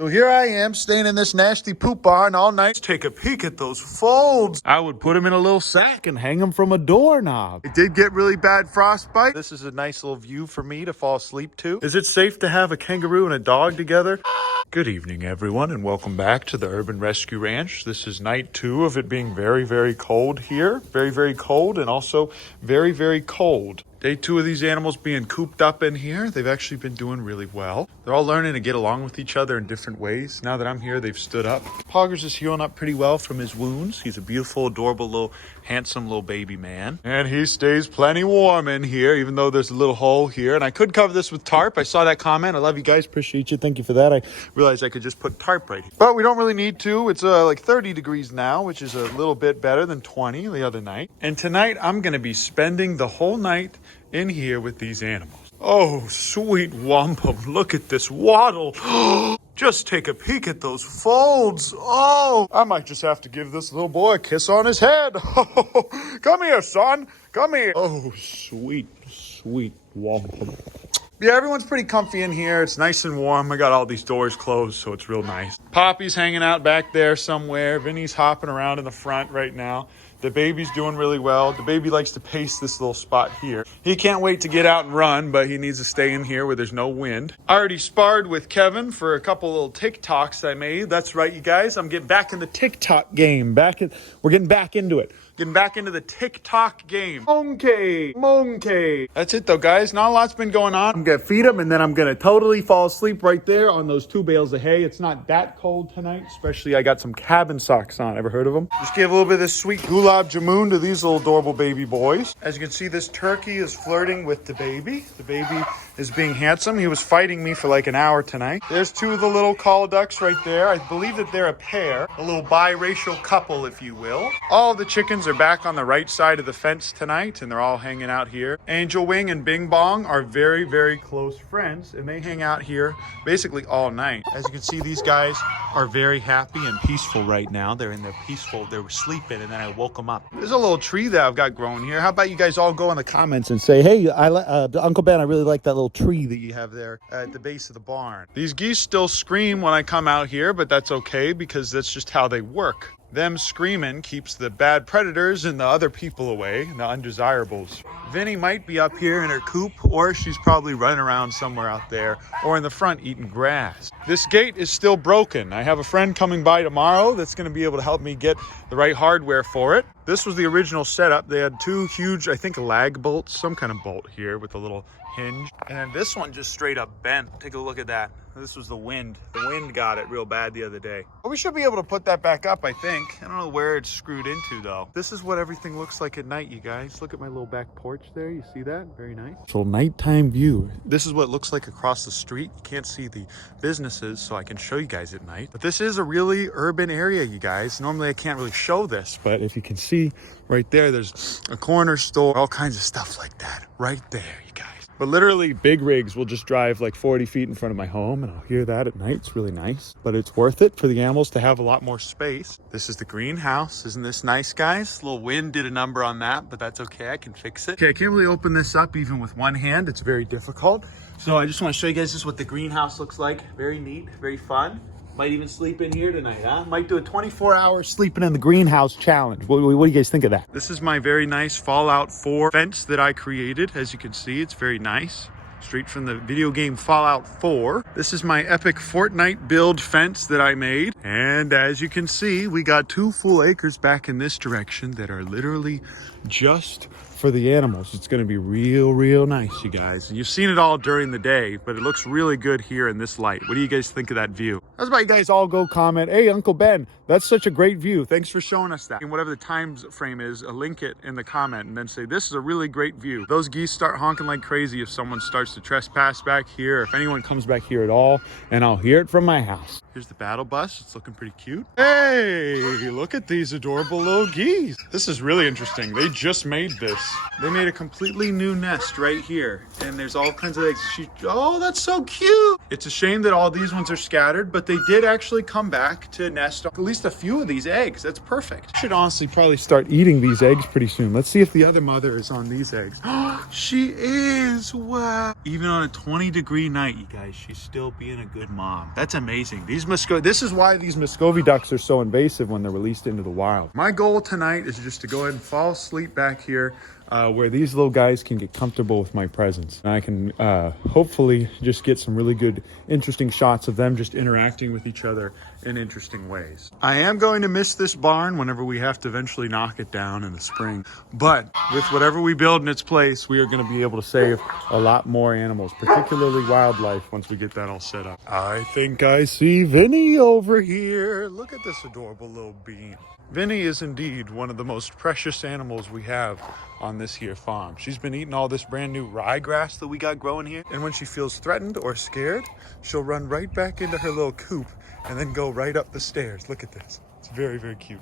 So here I am, staying in this nasty poop barn all night. Let's take a peek at those folds. I would put them in a little sack and hang them from a doorknob. It did get really bad frostbite. This is a nice little view for me to fall asleep to. Is it safe to have a kangaroo and a dog together? Good evening, everyone, and welcome back to the Urban Rescue Ranch. This is night 2 of it being very, very cold here. Very, very cold, and also very, very cold. Day 2 of these animals being cooped up in here. They've actually been doing really well. They're all learning to get along with each other in different ways. Now that I'm here, they've stood up. Poggers is healing up pretty well from his wounds. He's a beautiful, adorable, little, handsome little baby man. And he stays plenty warm in here, even though there's a little hole here. And I could cover this with tarp. I saw that comment. I love you guys. Appreciate you. Thank you for that. I realized I could just put tarp right here. But we don't really need to. It's like 30 degrees now, which is a little bit better than 20 the other night. And tonight, I'm going to be spending the whole night in here with these animals. Oh, sweet wampum, look at this waddle. Just take a peek at those folds. Oh, I might just have to give this little boy a kiss on his head. Come here, son. Come here. Oh, sweet, sweet wampum. Yeah, everyone's pretty comfy in here. It's nice and warm. I got all these doors closed, so it's real nice. Poppy's hanging out back there somewhere. Vinny's hopping around in the front right now. The baby's doing really well. The baby likes to pace this little spot here. He can't wait to get out and run, but he needs to stay in here where there's no wind. I already sparred with Kevin for a couple little TikToks I made. That's right, you guys. I'm getting back in the TikTok game. We're getting back into it. Getting back into the TikTok game. Monkey. That's it though, guys. Not a lot's been going on. I'm gonna feed him and then I'm gonna totally fall asleep right there on those 2 bales of hay. It's not that cold tonight, especially I got some cabin socks on. Ever heard of them? Just give a little bit of this sweet gulab jamun to these little adorable baby boys. As you can see, this turkey is flirting with the baby. The baby is being handsome. He was fighting me for like an hour tonight. There's 2 of the little call ducks right there. I believe that they're a pair, a little biracial couple, if you will. All the chickens are back on the right side of the fence tonight, and they're all hanging out here. Angel Wing and Bing Bong are very, very close friends, and they hang out here basically all night. As you can see, these guys are very happy and peaceful right now. They're in their peaceful, they were sleeping, and then I woke them up. There's a little tree that I've got growing here. How about you guys all go in the comments and say, hey, Uncle Ben, I really like that little tree that you have there at the base of the barn. These geese still scream when I come out here, but that's okay because that's just how they work. Them screaming keeps the bad predators and the other people away, the undesirables. Vinny might be up here in her coop, or she's probably running around somewhere out there, or in the front eating grass. This gate is still broken. I have a friend coming by tomorrow that's going to be able to help me get the right hardware for it. This was the original setup. They had 2 huge, I think, lag bolts, some kind of bolt here with a little hinge. And then this one just straight up bent. Take a look at that. This was the wind. The wind got it real bad the other day. But we should be able to put that back up, I think. I don't know where it's screwed into, though. This is what everything looks like at night, you guys. Look at my little back porch there. You see that? Very nice. Little nighttime view. This is what it looks like across the street. You can't see the businesses, so I can show you guys at night. But this is a really urban area, you guys. Normally, I can't really show this, but if you can see right there, there's a corner store, all kinds of stuff like that right there, you guys. But literally, big rigs will just drive like 40 feet in front of my home, and I'll hear that at night. It's really nice, but it's worth it for the animals to have a lot more space. This is the greenhouse. Isn't this nice, guys? A little wind did a number on that, but that's okay. I can fix it. Okay, I can't really open this up even with one hand. It's very difficult. So I just want to show you guys just what the greenhouse looks like. Very neat, very fun. Might even sleep in here tonight, huh? Might do a 24-hour sleeping in the greenhouse challenge. What do you guys think of that? This is my very nice Fallout 4 fence that I created. As you can see, it's very nice. Straight from the video game Fallout 4. This is my epic Fortnite build fence that I made. And as you can see, we got 2 full acres back in this direction that are literally just for the animals. It's going to be real, real nice, you guys. You've seen it all during the day, but it looks really good here in this light. What do you guys think of that view? How's about you guys all go comment, hey, Uncle Ben, that's such a great view. Thanks for showing us that. And whatever the time frame is, link it in the comment and then say, this is a really great view. Those geese start honking like crazy if someone starts to trespass back here, if anyone comes back here at all, and I'll hear it from my house. Here's the battle bus. It's looking pretty cute. Hey, look at these adorable little geese. This is really interesting. They just made this They made a completely new nest right here, and there's all kinds of eggs. Oh, that's so cute. It's a shame that all these ones are scattered, but they did actually come back to nest at least a few of these eggs. That's perfect. I should honestly probably start eating these eggs pretty soon. Let's see if the other mother is on these eggs. She is. Wow. Even on a 20-degree night, you guys, she's still being a good mom. That's amazing. This is why these Muscovy ducks are so invasive when they're released into the wild. My goal tonight is just to go ahead and fall asleep back here where these little guys can get comfortable with my presence. And I can hopefully just get some really good, interesting shots of them just interacting with each other in interesting ways. I am going to miss this barn whenever we have to eventually knock it down in the spring. But with whatever we build in its place, we are going to be able to save a lot more animals, particularly wildlife, once we get that all set up. I think I see Vinny over here. Look at this adorable little bean. Vinny is indeed one of the most precious animals we have on this here farm. She's been eating all this brand new ryegrass that we got growing here. And when she feels threatened or scared, she'll run right back into her little coop and then go right up the stairs. Look at this. It's very, very cute.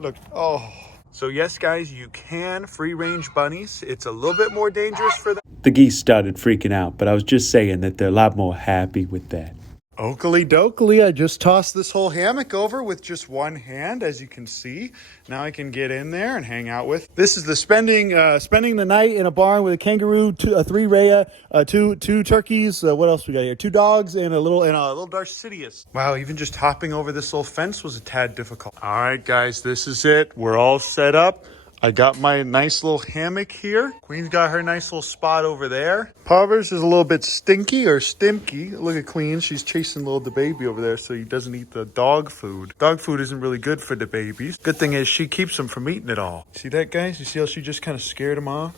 Look, oh. So yes, guys, you can free range bunnies. It's a little bit more dangerous for them. The geese started freaking out, but I was just saying that they're a lot more happy with that. Oakley dokley, I just tossed this whole hammock over with just one hand, as you can see. Now I can get in there and hang out with. This is the spending the night in a barn with a kangaroo, a 3 rhea, two turkeys. What else we got here? 2 dogs and a little Darcidius. Wow, even just hopping over this little fence was a tad difficult. All right, guys, this is it. We're all set up. I got my nice little hammock here. Queen's got her nice little spot over there. Pavers is a little bit stinky or stimky. Look at Queen. She's chasing little the baby over there so he doesn't eat the dog food. Dog food isn't really good for the babies. Good thing is she keeps him from eating it all. See that, guys? You see how she just kind of scared him off?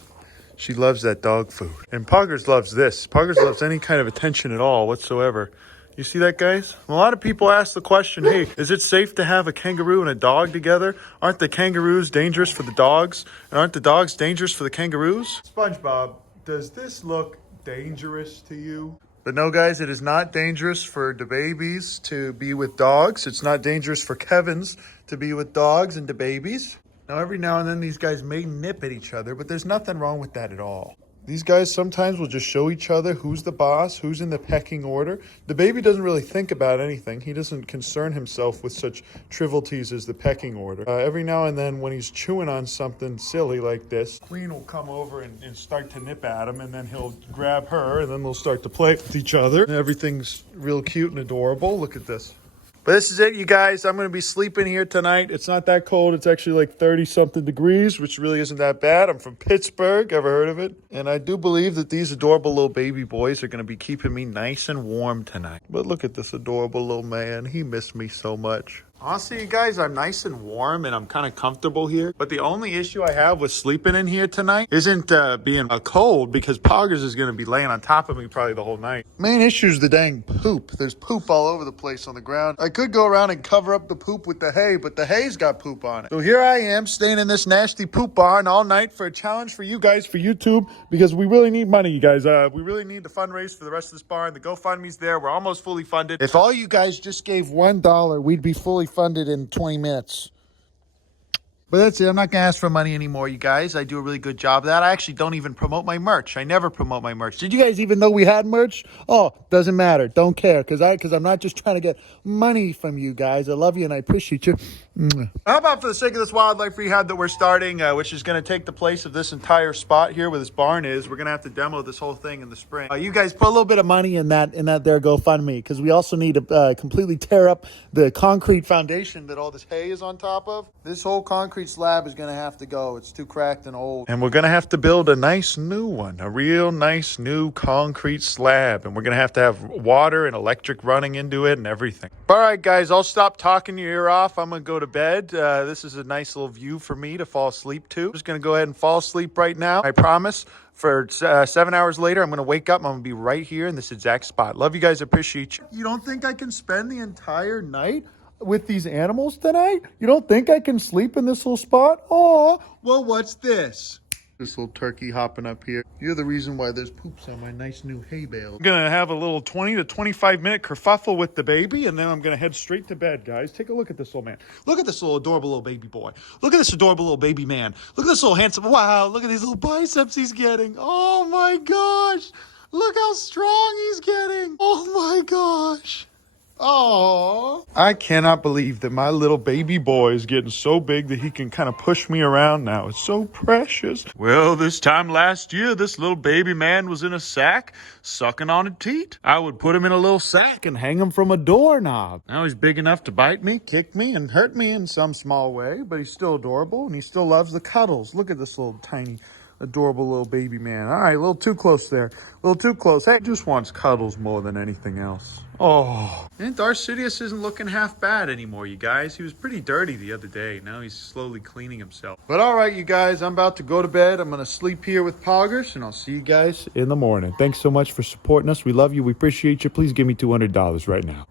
She loves that dog food. And Poggers loves this. Poggers loves any kind of attention at all whatsoever. You see that, guys? A lot of people ask the question, hey, is it safe to have a kangaroo and a dog together? Aren't the kangaroos dangerous for the dogs? And aren't the dogs dangerous for the kangaroos? SpongeBob, does this look dangerous to you? But no, guys, it is not dangerous for the babies to be with dogs. It's not dangerous for Kevin's to be with dogs and the babies. Now, every now and then, these guys may nip at each other, but there's nothing wrong with that at all. These guys sometimes will just show each other who's the boss, who's in the pecking order. The baby doesn't really think about anything. He doesn't concern himself with such trivialities as the pecking order. Every now and then when he's chewing on something silly like this, Queen will come over and start to nip at him, and then he'll grab her, and then they'll start to play with each other. And everything's real cute and adorable. Look at this. But this is it, you guys. I'm going to be sleeping here tonight. It's not that cold. It's actually like 30-something degrees, which really isn't that bad. I'm from Pittsburgh. Ever heard of it? And I do believe that these adorable little baby boys are going to be keeping me nice and warm tonight. But look at this adorable little man. He missed me so much. Honestly, you guys, I'm nice and warm and I'm kind of comfortable here. But the only issue I have with sleeping in here tonight isn't being cold, because Poggers is going to be laying on top of me probably the whole night. Main issue is the dang poop. There's poop all over the place on the ground. I could go around and cover up the poop with the hay, but the hay's got poop on it. So here I am staying in this nasty poop barn all night for a challenge for you guys, for YouTube, because we really need money, you guys. We really need to fundraise for the rest of this barn. The GoFundMe's there. We're almost fully funded. If all you guys just gave $1, we'd be fully funded in 20 minutes. But that's it. I'm not going to ask for money anymore, you guys. I do a really good job of that. I actually don't even promote my merch. I never promote my merch. Did you guys even know we had merch? Oh, doesn't matter. Don't care, because I'm not just trying to get money from you guys. I love you and I appreciate you. How about for the sake of this wildlife rehab that we're starting, which is going to take the place of this entire spot here where this barn is, we're going to have to demo this whole thing in the spring. You guys put a little bit of money in that there GoFundMe, because we also need to completely tear up the concrete foundation that all this hay is on top of. This whole concrete slab is going to have to go. It's too cracked and old. And we're going to have to build a nice new one, a real nice new concrete slab. And we're going to have water and electric running into it and everything. All right, guys, I'll stop talking your ear off. I'm going to go to bed. This is a nice little view for me to fall asleep to. I'm just going to go ahead and fall asleep right now. I promise. For 7 hours later, I'm going to wake up. I'm going to be right here in this exact spot. Love you guys. Appreciate you. You don't think I can spend the entire night with these animals tonight? You don't think I can sleep in this little spot? Oh, well, what's this? This little turkey hopping up here. You're the reason why there's poops on my nice new hay bale. I'm gonna have a little 20 to 25 minute kerfuffle with the baby, and then I'm gonna head straight to bed, guys. Take a look at this little man. Look at this little adorable little baby boy. Look at this adorable little baby man. Look at this little handsome, wow, look at these little biceps he's getting. Oh my gosh. Look how strong he's getting. Oh my gosh. Oh, I cannot believe that my little baby boy is getting so big that he can kind of push me around now. It's so precious. Well, this time last year, this little baby man was in a sack sucking on a teat. I would put him in a little sack and hang him from a doorknob. Now he's big enough to bite me, kick me, and hurt me in some small way, but he's still adorable and he still loves the cuddles. Look at this little tiny adorable little baby man. All right, a little too close there. A little too close. Hey, just wants cuddles more than anything else. Oh, and Darth Sidious isn't looking half bad anymore, you guys. He was pretty dirty the other day. Now he's slowly cleaning himself. But all right, you guys, I'm about to go to bed. I'm going to sleep here with Poggers, and I'll see you guys in the morning. Thanks so much for supporting us. We love you. We appreciate you. Please give me $200 right now.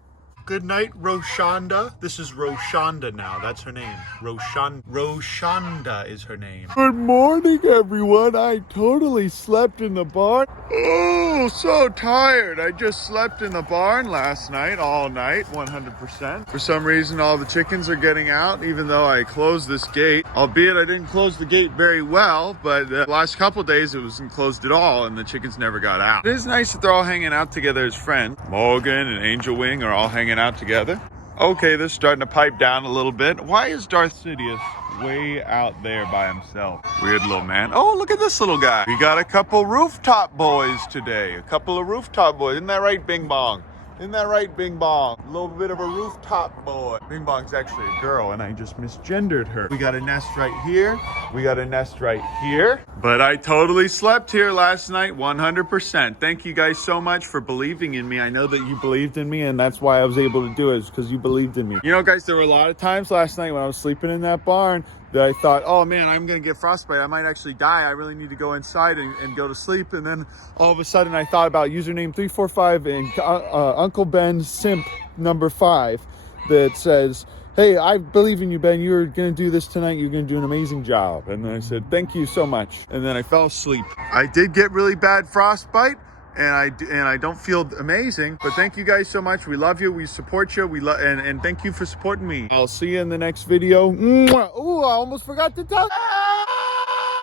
Good night, Roshanda. This is Roshanda now. That's her name. Roshanda is her name. Good morning, everyone. I totally slept in the barn. Oh, so tired. I just slept in the barn last night, all night, 100%. For some reason, all the chickens are getting out, even though I closed this gate. Albeit I didn't close the gate very well, but the last couple days it wasn't closed at all, and the chickens never got out. It is nice that they're all hanging out together as friends. Morgan and Angel Wing are all hanging out together. Okay, they're starting to pipe down a little bit. Why is Darth Sidious way out there by himself? Weird little man. Oh, look at this little guy. We got a couple rooftop boys today. A couple of rooftop boys. Isn't that right, Bing Bong? Isn't that right, Bing Bong? A little bit of a rooftop boy. Bing Bong's actually a girl, and I just misgendered her. We got a nest right here. We got a nest right here. But I totally slept here last night, 100%. Thank you guys so much for believing in me. I know that you believed in me, and that's why I was able to do it, is because you believed in me. You know, guys, there were a lot of times last night when I was sleeping in that barn that I thought, oh man, I'm gonna get frostbite. I might actually die. I really need to go inside and go to sleep. And then all of a sudden I thought about username 345 and Uncle Ben Simp number 5 that says, hey, I believe in you, Ben. You're gonna do this tonight. You're gonna do an amazing job. And then I said, thank you so much. And then I fell asleep. I did get really bad frostbite. And I don't feel amazing, but thank you guys so much. We love you. We support you. And thank you for supporting me. I'll see you in the next video. Mwah. Ooh, I almost forgot to tell.